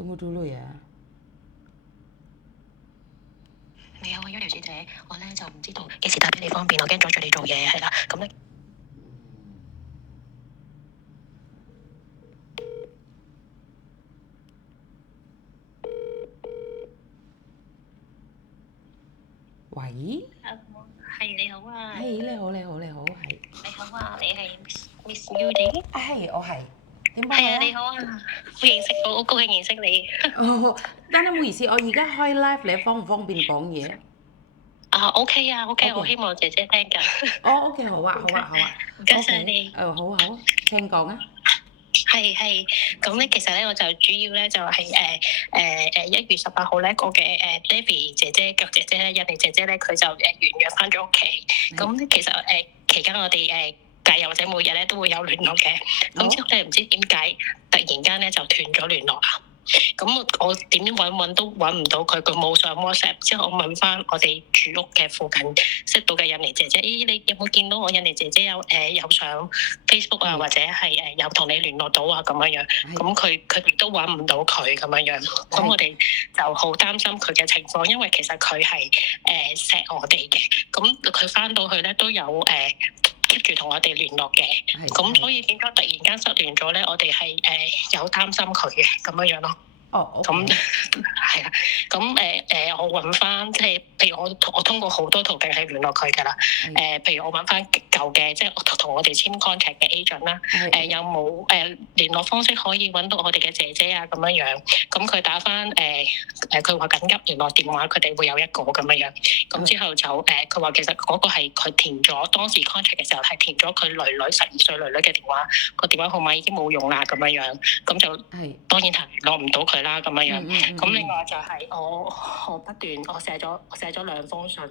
Tunggu dulu ya. 你好，小姐，我咧就唔知道幾時打俾你方便，我驚阻住你做嘢，係啦，咁咧。喂，係你好啊，係你好，係。你好啊，你係 Miss Yudi？係，我係。點幫係啊，我啊？你好啊，好高興認識你。哦，等陣唔好意思，我而家開 live，你方唔方便講嘢？啊，OK 啊，OK， 我 OK。希望姐姐聽㗎。哦，OK，好啊，好啊，好啊。唔該晒 OK，你。好啊，好啊，請講啊。係，咁咧其實咧我就主要咧就係1月18號咧個嘅Debbie 姐姐腳姐姐咧印尼姐姐咧佢就完約翻咗屋企，咁咧其實期間我哋假日或者每日咧都會有聯絡嘅，咁之後咧唔知點解突然間咧就斷咗聯絡啦。咁我點揾都揾唔到佢，佢冇上 WhatsApp。之後我問翻我哋住屋嘅附近識到嘅印尼姐姐，咦，你有冇見到我印尼姐姐有上 Facebook 啊，或者係有同你聯絡到啊咁樣樣？咁佢哋都揾唔到佢咁樣樣。咁我哋就好擔心佢嘅情況，因為其實佢係錫我哋嘅。咁佢翻到去咧都有keep 住同我哋聯絡嘅。咁所以點解突然間失聯咗咧？我哋係有擔心佢嘅咁樣樣咯。哦，咁係啦，咁我揾翻，即係譬如我通過好多途徑去聯絡佢㗎啦。譬如我揾翻舊嘅，即係同我哋簽 contract 嘅 agent 啦。有冇聯絡方式可以揾到我哋嘅姐姐啊？咁樣樣，咁佢打翻佢話緊急聯絡電話，佢哋會有一個咁樣樣。咁之後就佢話其實嗰個係佢填咗當時 contract 嘅時候係填咗佢女12歲女嘅電話，個電話號碼已經冇用啦咁樣樣，咁就當然係聯絡唔到佢啦咁樣樣。咁另外就係我不斷我寫咗2封信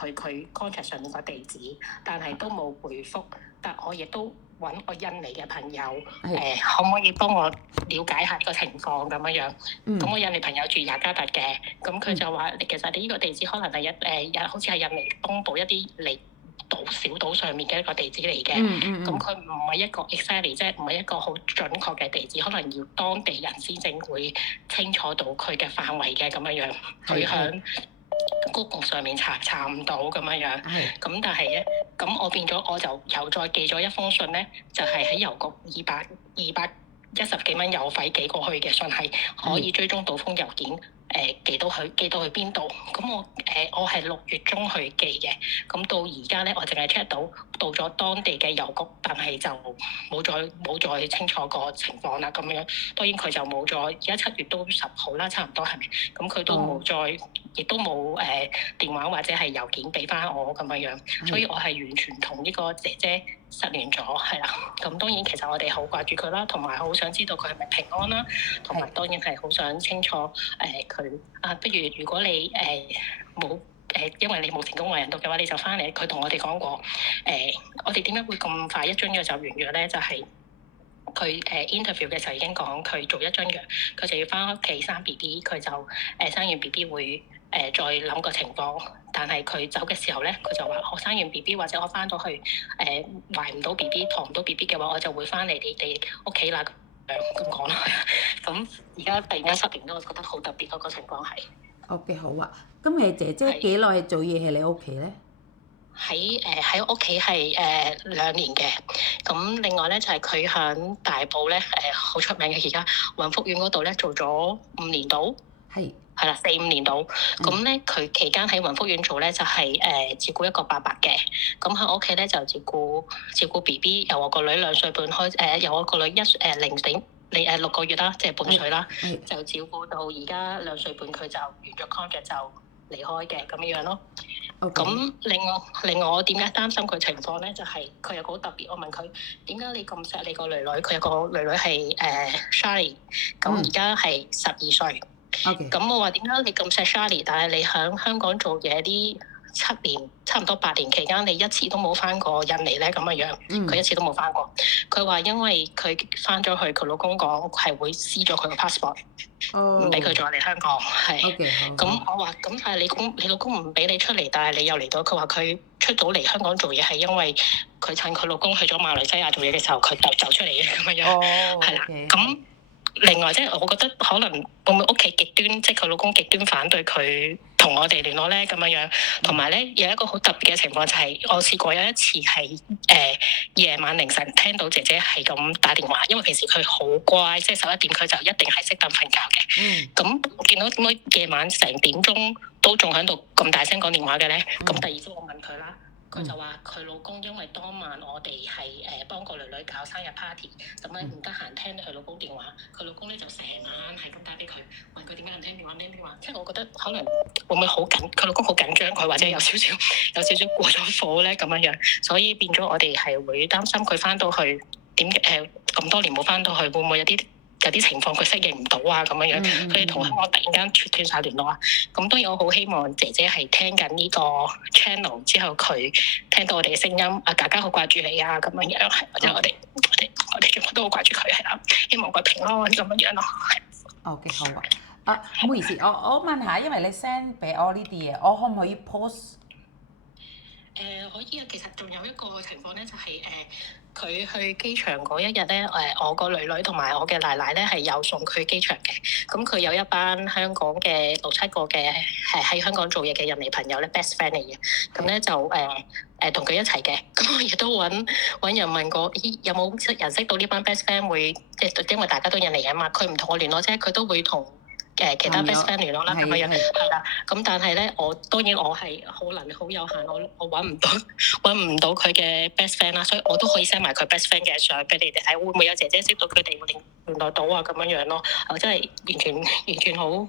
去佢 contract 上面個地址，但係都冇回覆。但我亦都揾我印尼嘅朋友可唔可以幫我了解下呢個情況咁樣樣？咁我印尼朋友住雅加達嘅，咁佢就話其實你呢個地址可能係好似係印尼東部一啲離小島上面嘅一個地址嚟嘅。咁佢唔係一個 exactly， 即係唔係一個好準確嘅地址，可能要當地人先正會清楚到佢嘅範圍嘅咁樣樣。佢響Google 上面查唔到咁樣樣。咁但係咧，咁我變咗我就又再寄咗一封信咧，就係喺郵局210幾蚊郵費寄過去嘅信，係可以追蹤到封郵件。寄到去邊度？咁我係6月中去寄嘅，咁到而家咧，我淨係 check 到咗當地嘅郵局，但係就冇再清楚個情況啦。咁樣當然佢就冇再，而家7月都10號啦，差唔多係咪？咁佢都冇再，亦都冇電話或者係郵件俾翻我咁樣樣，所以我係完全同呢個姐姐失聯咗，係啦。咁當然其實我哋好掛住佢啦，同埋好想知道佢係咪平安啦，同埋當然係好想清楚佢不如果你冇因為你冇成功為人道嘅話，你就翻嚟。佢同我哋講過我哋點解會咁快一樽藥就完約咧？就係佢interview 嘅時候已經講，佢做一樽藥，佢就要翻屋企生 BB，佢就生完 BB 會再諗個情況。但係佢走嘅時候咧，佢就話我生完 BB 或者我翻到去懷唔到 BB 陀唔到 BB 嘅話，我就會翻嚟你哋屋企啦。咁講啦，咁而家突然間失聯咗，我覺得好特別嗰個情況係。OK，好啊。咁你姐姐幾耐做嘢喺你屋企咧？喺屋企係2年嘅。咁另外咧就係佢響大埔咧好出名嘅，而家雲福苑嗰度咧做咗5年到。係啦，4、5年到。咁咧佢期間喺雲福苑做咧就係照顧一個伯伯嘅。咁喺屋企咧就照顧 B B， 由我個女2歲半開由我個女6個月啦，即係半歲啦，就照顧到而家2歲半，佢就完咗 contract 就離開嘅咁樣咯。咁另外我點解擔心佢情況咧？就係佢有個好特別，我問佢點解你咁錫你個女女？佢有個女女係Shari， 咁而家係12歲。咁我話點解你咁錫 Shari， 但係你喺香港做嘢啲7年，差唔多8年期間，你一次都冇翻過印尼咧咁嘅樣。佢一次都冇翻過。佢話因為佢翻咗去，佢老公講係會撕咗佢個 passport，唔俾佢再嚟香港。係。咁我話咁但係你老公唔俾你出嚟，但係你又嚟到。佢話佢出到嚟香港做嘢係因為佢趁佢老公去咗馬來西亞做嘢嘅時候，佢就走出嚟嘅咁嘅樣。係啦。咁另外即係我覺得可能會唔會屋企極端，即係佢老公極端反對佢同我哋聯絡咧咁樣，同埋咧有一個好特別嘅情況就係、我試過有一次係夜晚凌晨聽到姐姐係咁打電話，因為平時佢好乖，即係11點佢就一定係熄燈瞓覺嘅。咁我見到點解夜晚成點鐘都仲喺度咁大聲講電話嘅咧？咁第二朝我問佢啦。佢就話佢老公因為當晚我哋係幫個女女搞生日 party，咁咧唔得閒聽佢老公電話，佢老公咧就成晚係咁打俾佢，問佢點解唔聽電話。即係我覺得可能會唔會好緊，佢老公好緊張佢，或者有少少過咗火咧咁樣，所以變咗我哋係會擔心佢翻到去點咁多年冇翻到去，會唔會有啲情況佢適應唔到啊咁樣，佢哋同香港突然間斷晒聯絡啊！咁當然我好希望姐姐係聽緊呢個 channel 之後，佢聽到我哋嘅聲音，大家好掛住你啊咁樣，係或者我哋全部都好掛住佢係啦，希望佢平安咁樣咯。OK 好啊，唔好意思，我問下，因為你 send 俾我呢啲嘢，我可唔可以 post？可以啊，其實仲有一個情況咧，就係佢去機場嗰一日咧，我個女女同埋我嘅奶奶咧係有送佢機場嘅。咁佢有一班香港嘅6-7個嘅喺香港做嘢嘅印尼朋友咧 ，best friend 嚟嘅。咁咧就同佢一齊嘅。咁我亦都揾人問過，咦有冇人識到呢班 best friend 會即係因為大家都印尼啊嘛，佢唔同我聯絡啫，佢都會同其他 best friend 聯絡啦咁樣，係啦。咁但係咧，當然我係能力好有限，我揾唔到佢嘅 best friend 啦，所以我都可以 send 埋佢 best friend 嘅相俾你哋睇，會唔會有姐姐識到佢哋會聯絡到啊咁樣咯？我真係完全好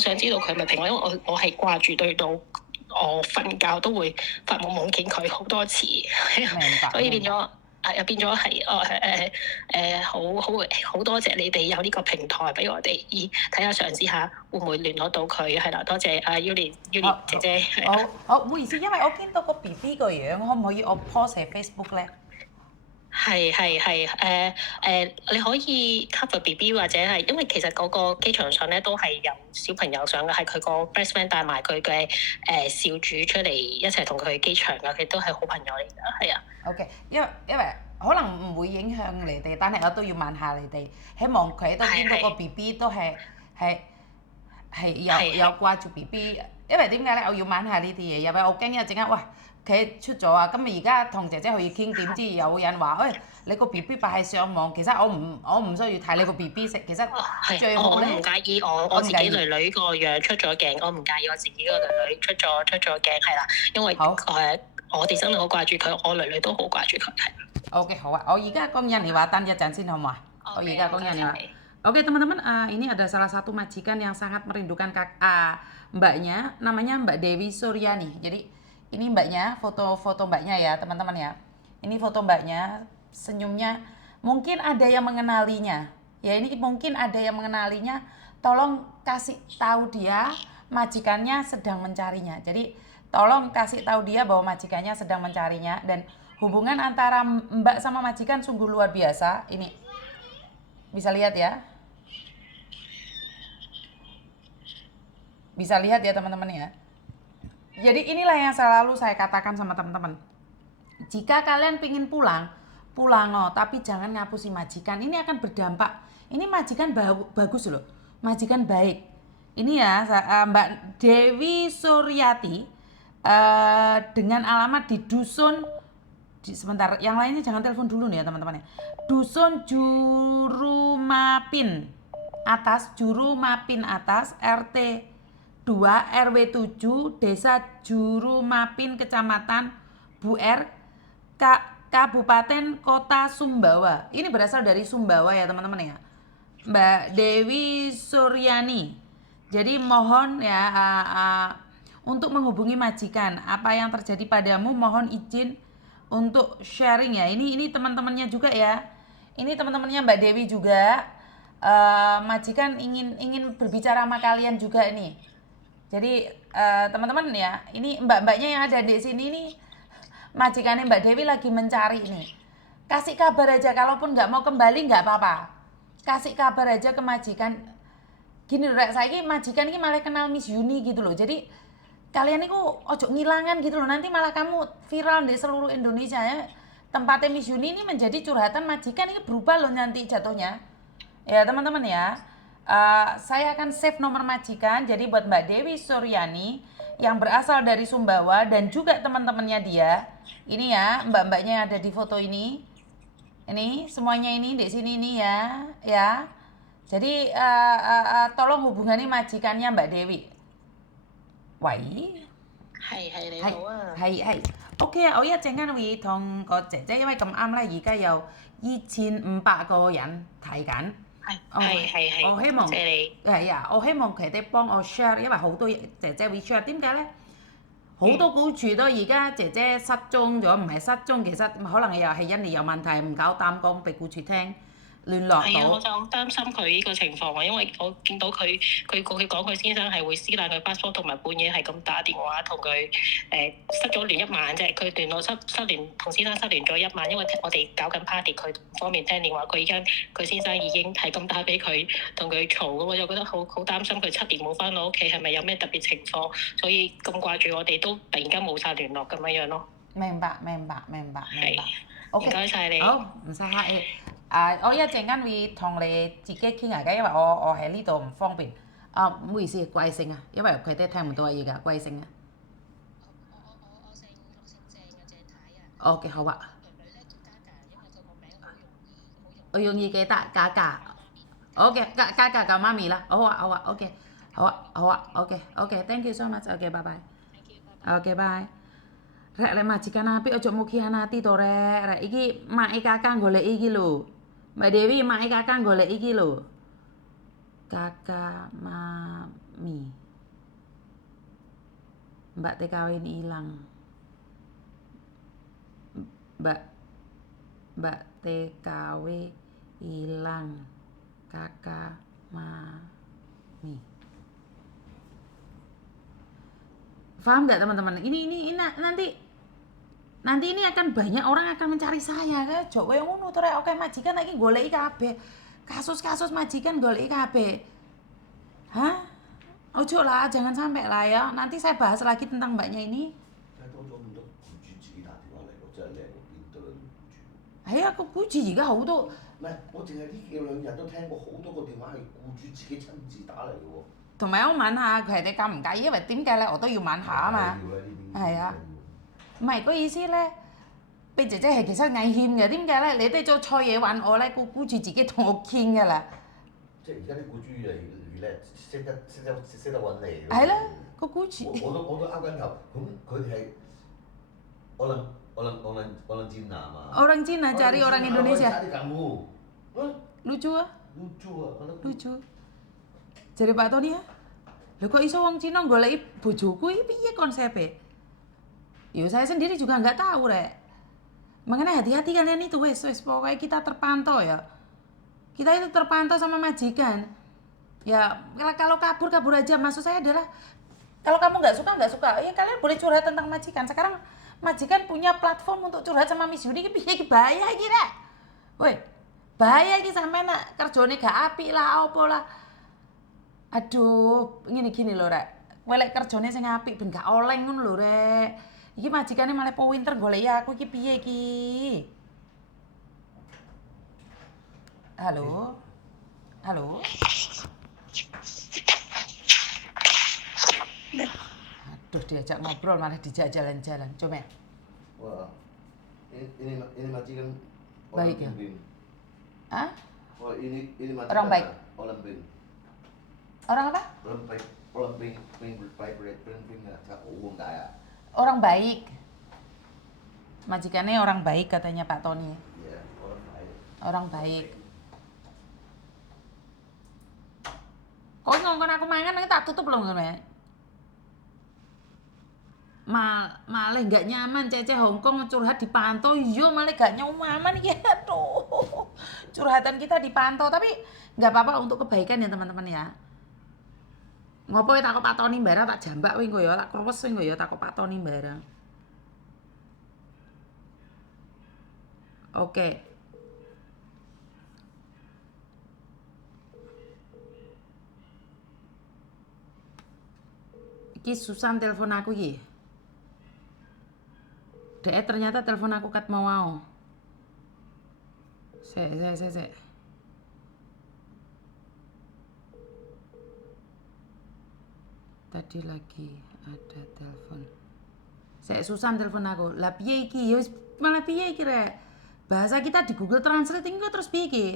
想知道佢係咪平安，因為我係掛住對到我瞓覺都會發夢見佢好多次，所以變咗。又變咗係好多謝你哋有呢個平台俾我哋睇下嘗試下會唔會聯絡到佢係啦，多謝阿 Yuli 姐姐。好，唔好意思，因為我見到個 BB 個樣，可唔可以我 post 喺 Facebook 咧？係你可以 cover BB 或者係，因為其實嗰個機場上咧都係有小朋友上嘅，係佢個 best friend 帶埋佢嘅少主出嚟一齊同佢去機場嘅，佢都係好朋友嚟㗎，係啊。OK， 因為可能唔會影響你哋，但係我都要問下你哋，希望佢都見到個 BB 都係有掛住 BB， 因為點解咧？我要問下呢啲嘢，因為我驚一陣間哇〜佢出咗啊！咁而家同姐姐去傾，點知有人話：你個 B B 擺喺上網。其實我唔需要睇你個 B B 食。其實最好咧，我唔介意我自己女女個樣出咗鏡，我唔介意我自己個女女出咗鏡係啦，因為我哋真係好掛住佢，我女女都好掛住佢係。OK 好啊，我而家講印尼話單一陣先好唔好啊？我而家講印尼話。Oke teman-teman, ini ada salah satu majikan yang sangat merindukan mbaknya, namanya Mbak Dewi Suryani. Jadi ini mbaknya, foto mbaknya ya teman-teman ya. Ini foto mbaknya, senyumnya. Mungkin ada yang mengenalinya. Ya ini mungkin ada yang mengenalinya. Tolong kasih tahu dia majikannya sedang mencarinya. Jadi tolong kasih tahu dia bahwa majikannya sedang mencarinya. Dan hubungan antara mbak sama majikan sungguh luar biasa. Ini bisa lihat ya. Bisa lihat ya teman-teman ya. Jadi inilah yang selalu saya katakan sama teman-teman. Jika kalian pingin pulang tapi jangan ngapusi majikan. Ini akan berdampak. Ini majikan bagus loh, majikan baik. Ini ya Mbak Dewi Suryati dengan alamat di dusun. Sebentar, yang lainnya jangan telepon dulu nih ya teman-teman ya. Dusun Jurumapin Atas, RT 2 RW 7 Desa Jurumapin Kecamatan Buer Kabupaten Kota Sumbawa. Ini berasal dari Sumbawa ya teman-teman ya. Mbak Dewi Suryani. Jadi mohon ya untuk menghubungi majikan. Apa yang terjadi padamu mohon izin untuk sharing ya. Ini teman-temannya juga ya. Ini teman-temannya Mbak Dewi juga. Majikan ingin berbicara sama kalian juga ini. Jadi teman-teman ya, ini mbak-mbaknya yang ada di sini nih, majikannya Mbak Dewi lagi mencari ini. Kasih kabar aja, kalaupun nggak mau kembali nggak apa-apa. Kasih kabar aja ke majikan. Gini loh, saya ini majikan ini malah kenal Miss Yuni gitu loh. Jadi kalian itu ojo ngilangan gitu loh. Nanti malah kamu viral di seluruh Indonesia ya. Tempatnya Miss Yuni ini menjadi curhatan majikan, ini berubah loh nanti jatuhnya. Ya teman-teman ya, saya akan save nomor majikan. Jadi buat Mbak Dewi Suryani yang berasal dari Sumbawa dan juga teman-temannya dia. Ini ya mbak-mbaknya yang ada di foto ini. Ini semuanya ini di sini nih ya, ya. Jadi tolong hubungani majikannya Mbak Dewi. Wai, 係係你好啊，係 OK 啊！我一陣間會同個姐姐，因為咁啱咧，而家有2500個人睇緊。我我希望多謝你。係啊，我希望佢哋幫我 share，因為好多姐姐會 share。點解咧？好多僱主都而家姐姐失蹤咗，唔係失蹤，其實可能又係因你有問題，唔夠膽講俾僱主聽，聯絡係啊，我到。就好擔心佢呢個情況啊，因為我見到佢講佢先生係會撕爛佢 passport，同埋半夜係咁打電話同佢失咗聯一晚啫。佢聯絡失聯同先生失聯咗一晚，因為我哋搞緊 party，佢唔方便聽電話。佢先生已經係咁打俾佢，同佢嘈咁，我就覺得好擔心佢7年冇翻到屋企，係咪有咩特別情況？所以咁掛住我哋都突然間冇晒聯絡咁樣咯。明白。OK，唔該晒你。好，唔使客氣。我一陣間會同你自己傾下偈，因為我喺呢度唔方便。唔好意思，貴姓啊？因為佢哋聽唔到嘢㗎，貴姓啊我姓鄭啊，謝太啊。 ？OK，好啊，女咧叫嘉嘉，因為佢個名好容易我容易記得嘉嘉。OK，嘉嘉叫媽咪啦。好啊，OK，好啊，OK，thank you so much。OK，bye bye。OK，bye。Rek lek majikan apik ojo mukhianati to rek. Iki make Kakang golek iki lho. Mbak Dewi make Kakang golek iki lho. Kakak Mami. Mbak TKW ini hilang. Mbak TKW hilang. Kakak Mami. Paham nggak teman-teman? Ini nanti ini akan banyak orang akan mencari saya kan. Jok koyo ngono to rek. Oke majikan lagi goleki kabeh. Kasus-kasus majikan goleki kabeh. Hah? Ojo lah, jangan sampai lah ya. Nanti saya bahas lagi tentang mbaknya ini. 多咗咁多僱主自己打電話嚟喎，真係靚過邊度啦僱主。係啊，個僱主而家好多。唔係，我淨係呢幾兩日都聽過好多個電話係僱主自己親自打嚟嘅喎。同埋我問下佢哋介唔介意，因為點解咧？我都要問下啊嘛。要啦呢啲。係啊。唔係個意思咧，俾姐姐係其實危險嘅。點解咧？你哋做錯嘢揾我咧，個僱主自己同我傾㗎啦。即係而家啲僱主越嚟越叻，識得揾你。係啦，個僱主。我都拗緊頭，咁佢哋係orang Cina嘛。Orang Cina cari orang Indonesia. Cari kamu. Lucu ah. Lucu. Jadi Pak Tony ya. Lho kok iso wong Cina goleki bojoku iki piye konsepe? Ya saya sendiri juga nggak tahu, Rek. Makanya hati-hati kalian itu wes pokoknya kita terpantau ya. Kita itu terpantau sama majikan. Ya kalau kabur aja. Maksud saya adalah kalau kamu nggak suka, ya kalian boleh curhat tentang majikan. Sekarang majikan punya platform untuk curhat sama Miss Yudi, piye iki bahaya iki, Rek. Woi, bahaya iki sampe nak kerjane gak apik lah apa lah. Aduh, gini lho, Rek. Welek kerjane sing apik ben gak oleng ngono lho, Rek. Iki majikane malah pinter goleki aku iki piye iki? Halo? Aduh, diajak ngobrol malah dijak jalan-jalan. Coba. Wah, ini majikan Baik ya? Bin. Hah? Oh ini majikan Orang baik? Orang Bin. Orang apa? Orang Bin nggak uang kaya. Orang baik. Majikannya orang baik katanya Pak Tony. Iya, orang baik. Orang baik. Kok ngongkon aku mangan nanti tak tutup loh ngono ya. Malah nggak nyaman Cece Hongkong curhat dipantau. Iya malah nggak nyaman ya. Aduh. Curhatan kita dipantau tapi nggak apa-apa untuk kebaikan ya teman-teman ya. Ngopo ya takut Pak Tony barang tak jambak wing ya, tak krowes wing ya takut Pak Tony barang. Oke. Iki Susan telepon aku iki. Dek ternyata telepon aku kat mau. Sek. Tadi lagi ada telepon. Saya Susan telepon aku. Lah piye iki? Ya wis malah piye iki rek? Bahasa kita di Google Translate ini kok terus piye iki?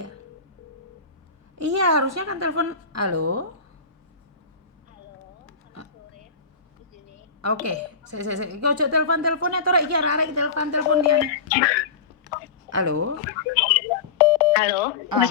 Iya, harusnya kan telepon. Halo? Oke, saya. Iki ojo telepon-teleponnya to rek iki arek-arek telepon dia. Halo? Halo. Oh,